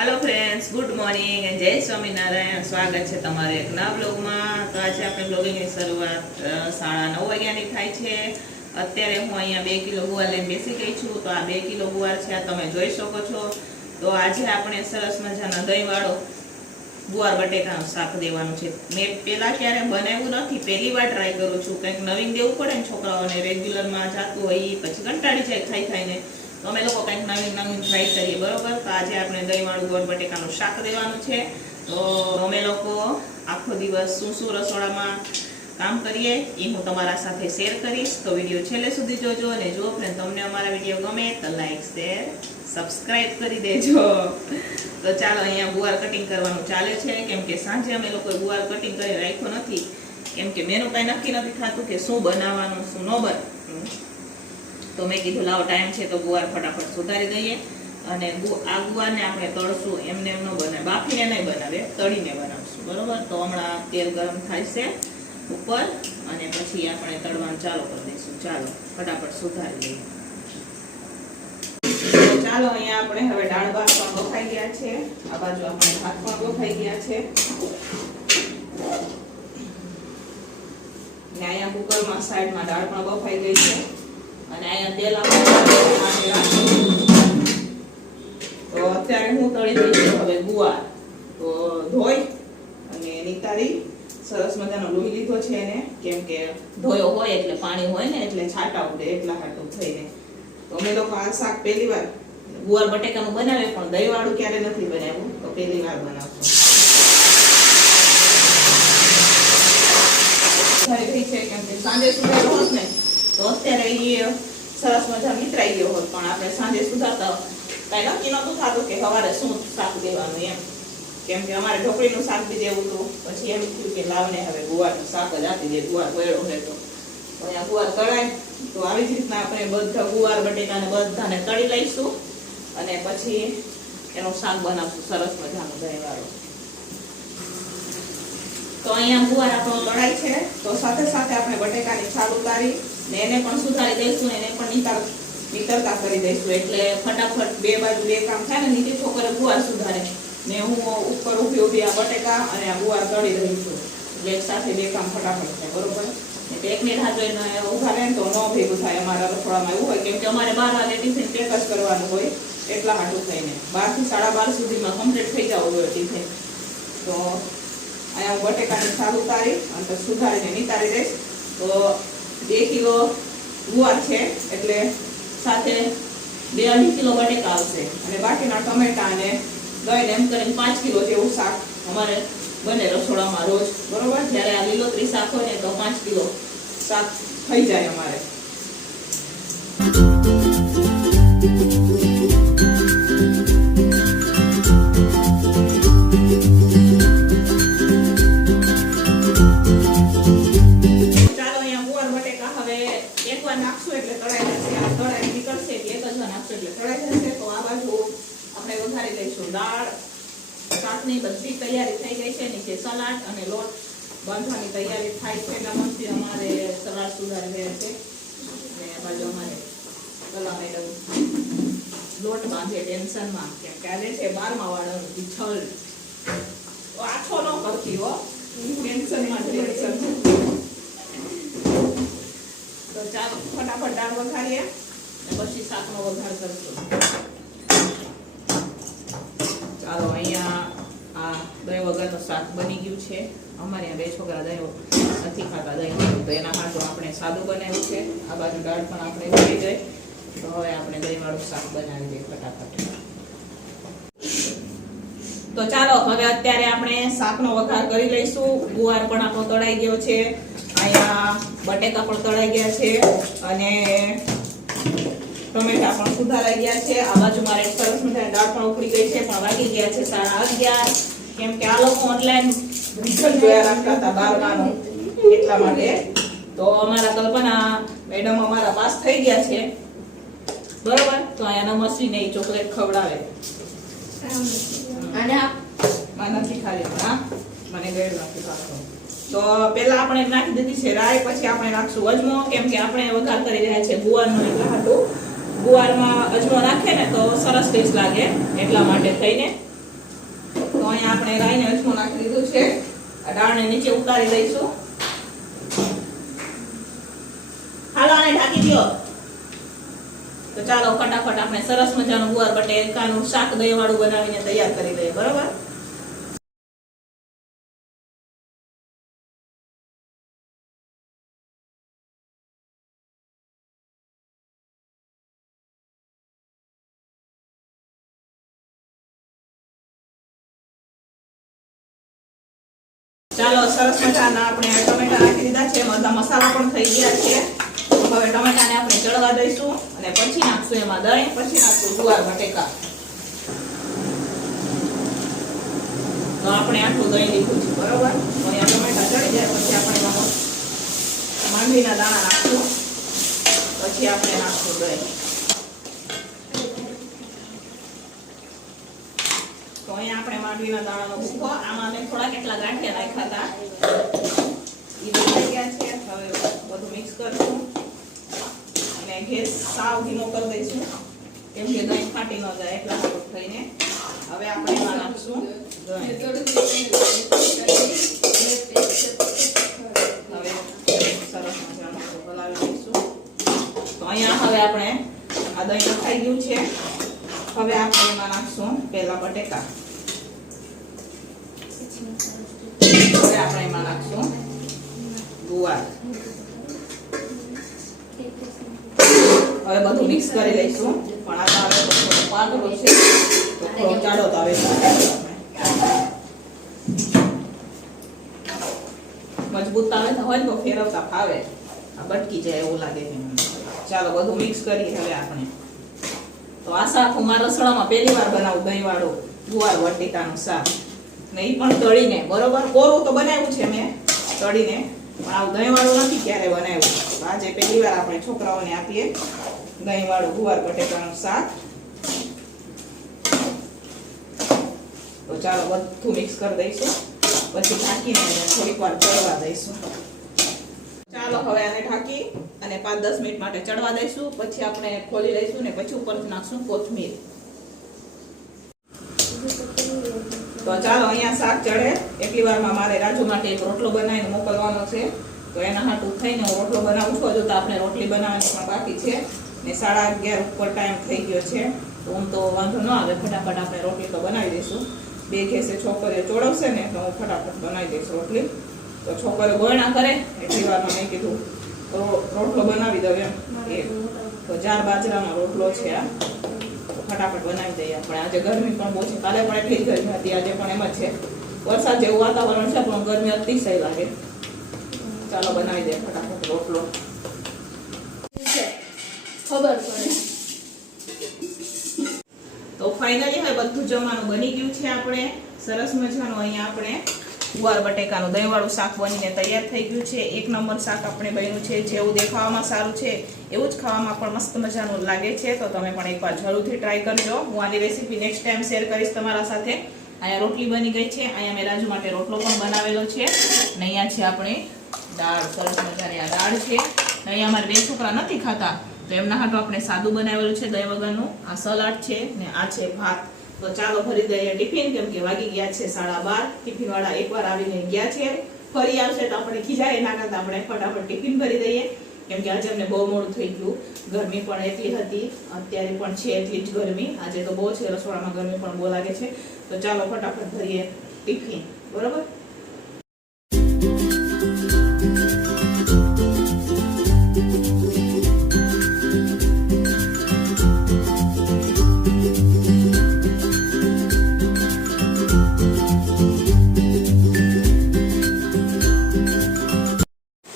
Hello friends, good morning and जय स्वामीनारायण। स्वागत है तमारे एक नवा ब्लॉगમાં। તો આજે આપણે બ્લોગિંગની શરૂઆત 9:30 વાગ્યાની થાય છે। અત્યારે હું અહીંયા 2 કિલો ગુવાર લઈને બેસી ગઈ છું। તો આ 2 કિલો ગુવાર છે, આ તમે જોઈ શકો છો। તો આજે આપણે સરસ મજાના દહીંવાળો ગુવાર બટેકાનું શાક દેવાનું છે। મેં પહેલા ક્યારે બનાવ્યું નથી, પહેલી વાર ટ્રાય કરું છું। કંઈક નવીન દેવું પડે ને છોકરાઓને, રેગ્યુલરમાં જાતું હોય પછી કંટાળી જાય ખાઈ ખાઈને। તો અમે લોકો કંઈક નવીન ટ્રાય કરીએ, બરોબર। તો આજે આપણે દહીંવાળું ગુવાર બટેકાનું શાક દેવાનું છે। તો અમે લોકો આખો દિવસ શું રસોડામાં કામ કરીએ એ હું તમારા સાથે શેર કરીશ। તો વિડીયો છેલ્લે સુધી જોજો અને જો ફ્રેન્ડ તમને અમારા વિડીયો ગમે તો લાઈક શેર સબસ્ક્રાઇબ કરી દેજો। તો ચાલો, અહીંયા ગુવાર કટિંગ કરવાનું ચાલે છે, કેમ કે સાંજે અમે લોકો ગુવાર કટિંગ કરી રાખ્યો નથી, કેમ કે મેનુ કાંઈ નક્કી નથી થતું કે શું બનાવવાનું શું ન બનાવવાનું। તો મેં કીધું લાવો ટાઈમ છે તો ગુવાર ફટાફટ સુધારી દઈએ। અને આ ગુવારને આપણે તળશું, એમને એમ ન બનાવે, બાફીને નહીં બનાવે, તળીને બનાવશું, બરોબર। તો હમણાં તેલ ગરમ થાય છે ઉપર અને પછી આપણે તળવાનું ચાલુ કરી દઈશું। ચાલો ફટાફટ સુધારી લઈએ। તો ચાલો, અહીંયા આપણે હવે દાળ ભાત પણ બફાઈ ગયા છે, આ બાજુ આપણે ભાત પણ બફાઈ ગયા છે ને અહીંયા કુકરમાં સાઈડમાં દાળ પણ બફાઈ ગઈ છે અને અહીંયા તેલ આપણે તો અત્યારે હું તળી દઈશ હવે ગુવાર। તો ધોઈ અને નિતારી સરસ મજાનો લોહી લીધો છે એને, કેમ કે ધોયો હોય એટલે પાણી હોય ને એટલે છાંટા ઉડે, એટલા હાટું થઈને। તો અમે લોકો આ શાક પહેલી વાર ગુવાર બટેકાનું બનાવે, પણ દહીં વાળું ક્યારે નથી બનાવ્યું, તો પહેલી વાર બનાવશું। થઈ છે કેમ કે સાંજે સુધાર્યો હોત ને તો અત્યારે એ સરસ મજા મિત્રાઈ ગયો હોત, પણ આપણે સાંજે સુધારતા કઈ નક્કી નતું થતું કે સવારે શું શાક દેવાનું એમ, કેમ કે અમારે ઢોકળીનું શાક બી દેવું હતું। પછી એમ થયું કે લાવને હવે ગુવારનું શાક જ આપી દે, ગુવાર ગળ્યો હોય તો અહીંયા ગુવાર તળાય। તો આવી જ રીતના આપણે બધા ગુવાર બટેકાને બધાને તળી લઈશું અને પછી એનું શાક બનાવશું સરસ મજાનું દહીંવાળું। તો અહીંયા ગુવાર આપણો તળાય છે, તો સાથે સાથે આપણે બટેકાની છાલ ઉતારી ને એને પણ સુધારી દઈશું, એને પણ નીતરતા કરી દઈશું, એટલે ફટાફટ બે બાજુ બે કામ થાય ને। નીચે છોકરે ગુવાર સુધારે ને હું ઉપર ઊભી આ બટેકા અને આ ગુવાર તળી રહી છું, એટલે એક સાથે બે કામ ફટાફટ થાય, બરોબર। એકની રાહ જોઈને ઉભા રહે તો ન ભેગું થાય અમારા રસોડામાં એવું હોય, કેમ કે અમારે 12 વાગે ટિફિન પેક જ કરવાનું હોય, એટલા હાટું થઈને 12 થી 12:30 સુધીમાં કમ્પ્લીટ થઈ જવું હોય ટિફિન। તો અહીંયા હું બટેકાની છાલ ઉતારી અને સુધારીને નિતારી દઈશ। તો 2 કિલો ગુવાર છે એટલે સાથે 2.5 કિલો બટેકા આવશે અને બાકીના ટમેટા અને દહીં એમ કરીને 5 કિલો જેવું શાક અમારે બને રસોડામાં રોજ, બરોબર। જ્યારે આ લીલોતરી શાક હોય ને તો 5 કિલો શાક થઈ જાય અમારે। નાખશું એટલે તળાઈ જશે, આ તળાઈ નીકળશે એટલે એક જ નાખશું એટલે તળાઈ જશે। તો આ બાજુ આપણે વઘારી દઈશું દાળ। શાકની બધી તૈયારી થઈ ગઈ છે, નીચે સલાડ અને લોટ બાંધવાની તૈયારી થાય છે। નમસ્તે, અમારે સલાડ સુધારી રહ્યા છે અને આ બાજુ અમારે કલા મેડમ લોટ બાંધે ટેન્શનમાં, કેમ કે આજે છે 12મા વાળાનું છલ, તો આછો ન કરતી હો, ટેન્શનમાં ટેન્શન। તો ચાલો ફટાફટ દાળ વઘારીએ અને પછી શાકનો વઘાર કરશું। ચાલો, અહીંયા આ દહીં વગરનું શાક બની ગયું છે। અમારે આ 2 છોકરા દહીં નથી ખાતા, દહીં તો એના માટે આપણે સાદું બનાવ્યું છે। આ બાજુ દાળ પણ આપણે ઉડી ગઈ, તો હવે આપણે દહીંવાળું શાક બનાવી દઈએ ફટાફટ। તો ચાલો, હવે અત્યારે આપણે શાકનો વઘાર કરી લઈશું। ગુવાર પણ આપણો તળાઈ ગયો છે, અહીંયા બટેકા પણ તળાઈ ગયા છે અને ટમેટા પણ સુધારાઈ ગયા છે। આ બાજુ મારે સરસ મજાની દાળ પણ ઉકળી ગઈ છે, પણ વાગી ગયા છે 11:30, કેમ કે આ લોકો ઓનલાઈન રિઝલ્ટ જોયા રાખતા હતા 12માનું, એટલા માટે। તો અમારા કલ્પના મેડમ અમારા પાસ થઈ ગયા છે, બરોબર। તો અહીંયા નમસ્વીને એ ચોકલેટ ખવડાવે અને આ નથી ખાલી, હા મને ગેર નથી ખાતો। તો પહેલા આપણે નાખી દીધી છે રાઈ, પછી આપણે નાખશું અજમો, કેમ કે આપણે વઘાર કરી રહ્યા છે ગુવારનો, એટલા હાટું ગુવારમાં અજમો નાખે ને તો સરસ ટેસ્ટ લાગે, એટલા માટે થઈને। અહીંયા આપણે રાઈને અજમો નાખી દીધું છે. આ દાળને નીચે ઉતારી દઈશું. હાલો આને ઢાંકી દો. તો ચાલો ફટાફટ આપણે સરસ મજાનું ગુવાર બટેકાનું શાક દહીં વાળું બનાવીને તૈયાર કરી દઈએ. બરોબર. ચાલો સરસ મજાના આપણે ટમેટા નાખી દીધા છે. બધા મસાલા પણ થઈ ગયા છે. હવે ટમેટાને આપણે ચડવા દઈશું અને પછી નાખશું એમાં દહીં, પછી નાખશું ગુવાર બટેકા. તો આપણે આટલું દહીં લીધું છે. બરોબર. તો અહીંયા ટમેટા ચડી જાય પછી આપણે એમાં માંડવીના દાણા નાખશું. પછી આપણે નાખશું દહીં. તો અહીંયા આપણે માંડવીના દાણાનો ભૂકો, આમાં મેં થોડા કેટલા ગાંઠિયા નાખ્યા હતા. એ થઈ ગયા છે. હવે બધું મિક્સ કરશું અને ગેસ સાવ ધીમો કરી દઈશું કેમ કે દહીં ફાટી ન જાય એટલા હાથ થઈને. હવે આપણે એમાં નાખશું દહીં. હવે સરસ મજાનું હલાવી દઈશું. તો અહીંયા હવે આપણે આ દહીં નખાઈ ગયું છે. હવે આપણે એમાં નાખશું પહેલા બટેકા. હવે આપણે એમાં નાખશું ગુવાર. હવે બધું મિક્સ કરી લઈશું. પણ આ તાવે તો થોડો પાતળો છે તો થોડો જાડો તાવે મજબૂત તાવે હોય તો ફેરવતા ફાવે. આ બટકી જાય એવું લાગે છે. ચાલો બધું મિક્સ કરીએ. હવે આપણે તો આ શાક હું મારા રસોડામાં પહેલી વાર બનાવું, દહીં વાળું ગુવાર બટેકાનું શાક. ને એ પણ તળીને. બરોબર. કોરું તો બનાવ્યું છે મેં તળીને, પણ આવું દહીં વાળું નથી ક્યારે બનાવ્યું. આજે પહેલી વાર આપણે છોકરાઓને આપીએ દહીં વાળું ગુવાર બટેકાનું શાક. તો ચાલો બધું મિક્સ કરી દઈશું. પછી ઢાંકીને થોડીક વાર ચડવા દઈશું. ચાલો હવે આને ઢાંકી અને 5-10 મિનિટ માટે ચડવા દઈશું. પછી આપણે ખોલી લઈશું ને પછી ઉપરથી નાખશું કોથમીર. તો ચાલો અહીંયા શાક ચડે એટલી વારમાં મારે રાજુ માટે એક રોટલો બનાવીને મોકલવાનો છે. તો એના હાટું થઈને હું રોટલો બનાવું છું. હજુ તો આપણે રોટલી બનાવવાની પણ બાકી છે ને 11:30 ઉપર ટાઈમ થઈ ગયો છે. તો હું તો વાંધો ન આવે, ફટાફટ આપણે રોટલી તો બનાવી દઈશું. 2 ગેસે છોકરીઓ ચોળવશે ને તો હું ફટાફટ બનાવી દઈશ રોટલી. તો છોકરીઓ ગોળણા કરે એટલી વારમાં મેં કીધું રોટલો બનાવી દઉં એમ. તો 4 બાજરાનો રોટલો છે આ. ફટાફટ બનાવી દઈએ આપણે. આજે ગરમી પણ બહુ છે. કાલે પણ એટલી ગરમી હતી, આજે પણ એમ જ છે. વરસાદ જેવું વાતાવરણ છે પણ ગરમી અતિશય લાગે. ચાલો બનાવી દઈએ ફટાફટ રોટલો. ખબર પડે. તો ફાઇનલી હવે બધું જમવાનું બની ગયું છે. આપણે સરસ મજાનું અહીંયા આપણે ગુવાર બટેકાનું દહીં વાળું શાક બનીને તૈયાર થઈ ગયું છે. 1 નંબર શાક આપણે બન્યું છે. જેવું દેખાવામાં સારું છે એવું જ ખાવામાં પણ મસ્ત મજાનું લાગે છે. તો તમે પણ એકવાર જરૂરથી ટ્રાય કરજો. હું આની રેસીપી નેક્સ્ટ ટાઈમ શેર કરીશ તમારા સાથે. અહીંયા રોટલી બની ગઈ છે. અહીંયા મેં રાજુ માટે રોટલો પણ બનાવેલો છે. અને અહીંયા છે આપણે દાળ. સરસ મજાની આ દાળ છે. અહીંયા અમારે 2 છોકરા નથી ખાતા તો એમના હાટુ આપણે સાદું બનાવેલું છે દહીં વગરનું. આ સલાડ છે ને આ છે ભાત. તો ચાલો ભરી દઈએ ટિફિન કેમ કે વાગી ગયા છે 12:30. ટિફિન વાળા એકવાર આવીને ગયા છે. ફરી આવશે તો આપણે ખીજાય ના કરતા આપણે ફટાફટ ટિફિન ભરી દઈએ કેમ કે આજે અમને બહુ મોડું થઈ ગયું. ગરમી પણ એટલી હતી, અત્યારે પણ છે એટલી જ ગરમી. આજે તો બહુ છે, રસોડામાં ગરમી પણ બહુ લાગે છે. તો ચાલો ફટાફટ ભરીએ ટિફિન. બરોબર.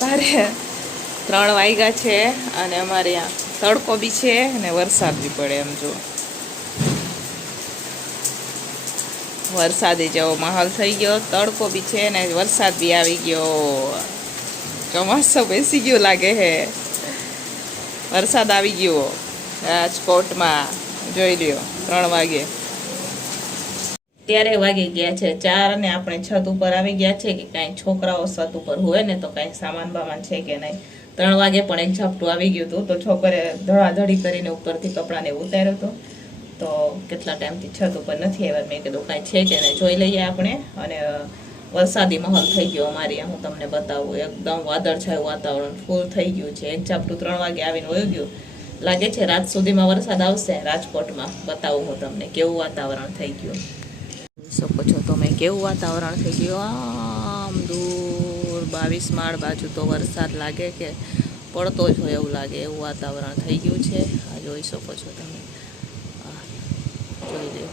તારે 3 વાગ્યા છે અને અમારે ત્યાં તડકો બી છે અને વરસાદ બી પડે. એમ જો વરસાદી જેવો માહોલ થઈ ગયો. તડકો બી છે ને વરસાદ બી આવી ગયો. ચોમાસું બેસી ગયું લાગે છે. વરસાદ આવી ગયો રાજકોટમાં. જોઈ લ્યો 3 વાગે. ત્યારે વાગી ગયા છે 4 અને આપણે છત ઉપર આવી ગયા છે કે કાંઈ છોકરાઓ છત ઉપર હોય ને તો કાંઈ સામાન બામાન છે કે નહીં. 3 વાગે પણ એક ઝાપટું આવી ગયું હતું તો છોકરે ધડાધડી કરીને ઉપરથી કપડાને ઉતાર્યો હતો. તો કેટલા ટાઈમથી છત ઉપર નથી આવ્યા. મેં કીધું કાંઈ છે કે નહીં જોઈ લઈએ આપણે. અને વરસાદી માહોલ થઈ ગયો અમારે અહીંયા. હું તમને બતાવું, એકદમ વાદળછાયું વાતાવરણ ફૂલ થઈ ગયું છે. એક ઝાપટું 3 વાગે આવીને વયું ગયું. લાગે છે રાત સુધીમાં વરસાદ આવશે રાજકોટમાં. બતાવું હું તમને કેવું વાતાવરણ થઈ ગયું. શકો છો તમે કેવું વાતાવરણ થઈ ગયું. આમ દૂર 22 માળ બાજુ તો વરસાદ લાગે કે પડતો જ હોય એવું લાગે, એવું વાતાવરણ થઈ ગયું છે. આ જોઈ શકો છો તમે, જોઈ લો.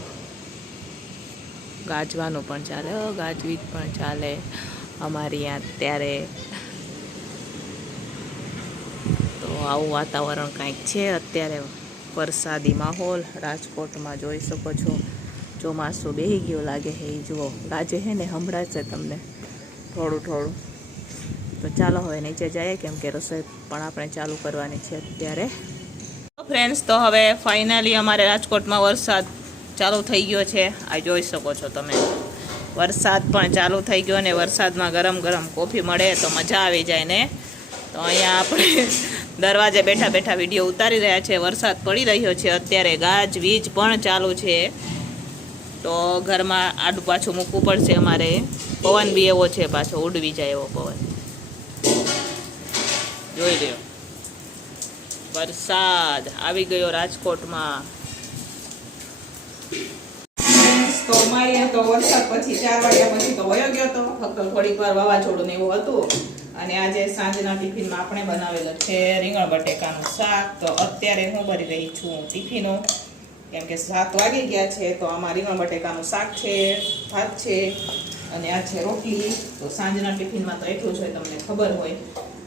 ગાજવાનું પણ ચાલે, ગાજવીજ પણ ચાલે અમારી ત્યાં અત્યારે. તો આવું વાતાવરણ કાંઈક છે અત્યારે, વરસાદી માહોલ રાજકોટમાં જોઈ શકો છો. ચોમાસું બેહી ગયું લાગે છે. એ જુઓ ગાજે છે ને, સંભળાશે તમને થોડું થોડું. તો ચાલો હવે નીચે જઈએ, કેમ કે રસોઈ પણ આપણે ચાલુ કરવાની છે અત્યારે. ફ્રેન્ડ્સ, તો હવે ફાઇનલી અમારે રાજકોટમાં વરસાદ ચાલુ થઈ ગયો છે. આ જોઈ શકો છો તમે, વરસાદ પણ ચાલુ થઈ ગયો. અને વરસાદમાં ગરમ ગરમ કોફી મળે તો મજા આવી જાય ને. તો અહીંયા આપણે દરવાજે બેઠા બેઠા વિડીયો ઉતારી રહ્યા છે. વરસાદ પડી રહ્યો છે અત્યારે, ગાજવીજ પણ ચાલુ છે. તો ઘરમાં આડું પાછું મૂકવું પડશે અમારે. પવન બી એવો છે, પાછો ઉડવી જાય એવો પવન. જોઈ લ્યો, વરસાદ આવી ગયો રાજકોટમાં. તો અમારે તો વરસાદ પછી 4 વાગ્યા પછી તો વયો ગયો તો. ફક્ત થોડીક વાર વાવાઝોડું ને એવું હતું. અને આજે સાંજના ટિફિનમાં આપણે બનાવેલો છે રીંગણ બટેકાનું શાક. તો અત્યારે હું ભરી રહી છું ટિફિનો, કેમ કે 7 વાગી ગયા છે. તો આમાં રીંગણ બટેકાનું શાક છે, ભાત છે અને આ છે રોટલી. તો સાંજના ટિફિનમાં તો એટલું જ હોય, તમને ખબર હોય.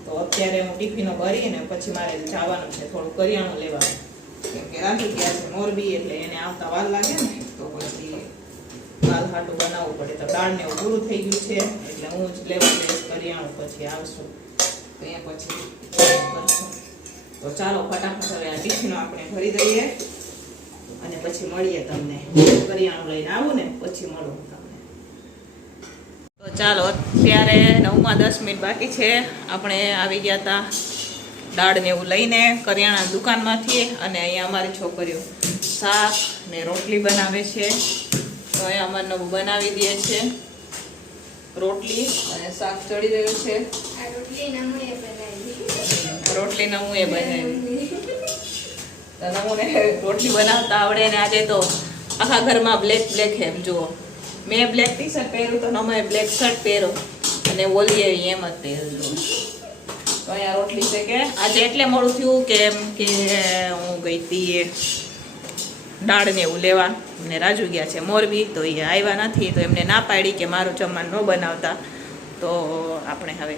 તો અત્યારે હું ટિફિનો ભરીને પછી મારે જવાનું છે થોડું કરિયાણું લેવા, કેમ કે રાજુ ગયા છે મોરબી, એટલે એને આવતા વાર લાગે ને. તો પછી દાળ હાટું બનાવવું પડે. તો દાળ ને એવું પૂરું થઈ ગયું છે, એટલે હું જ લેવા જઈશ કરિયાણું. પછી આવશું તો અહીંયા પછી કરશું. તો ચાલો ફટાફટ હવે આ ટિફિનો આપણે ભરી દઈએ અને પછી મળીએ તમને. કરિયાણું લઈને આવું ને પછી મળું તમને. તો ચાલો, અત્યારે 9:10 બાકી છે. આપણે આવી ગયા હતા દાળ ને એવું લઈને કરિયાણા દુકાનમાંથી. અને અહીંયા અમારી છોકરીઓ શાક ને રોટલી બનાવે છે. તો અહીંયા અમારે નવું બનાવી દે છે. રોટલી અને શાક ચડી રહ્યું છે. રોટલી નમું એ બનાવી. તો નમુને રોટલી બનાવતા આવડે ને. આજે તો આખા ઘરમાં બ્લેક એમ જુઓ. મેં બ્લેક ટી શર્ટ પહેર્યું તો નમે બ્લેક શર્ટ પહેરો અને ઓલી એમ જ પહેર્યું. તો અહીંયા રોટલી છે કે આજે એટલે મોડું થયું કેમ કે હું ગઈ હતી દાળ ને એવું લેવા, ને રાજુ ગયા છે મોરબી. તો એ આવ્યા નથી, તો એમને ના પાડી કે મારું જમવાનું ન બનાવતા. તો આપણે હવે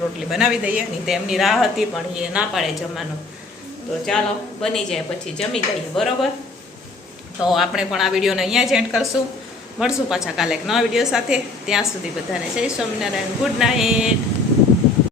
રોટલી બનાવી દઈએ. નહીં તો એમની રાહ હતી, પણ એ ના પાડે જમવાનું. તો ચાલો બની જાય પછી જમી લઈએ, બરોબર. તો આપણે પણ આ વિડીયોને અહીંયા જ એન્ડ કરશું. મળશું પાછા કાલે એક નવા વિડીયો સાથે. ત્યાં સુધી બધાને જય સ્વામિનારાયણ, ગુડ નાઇટ.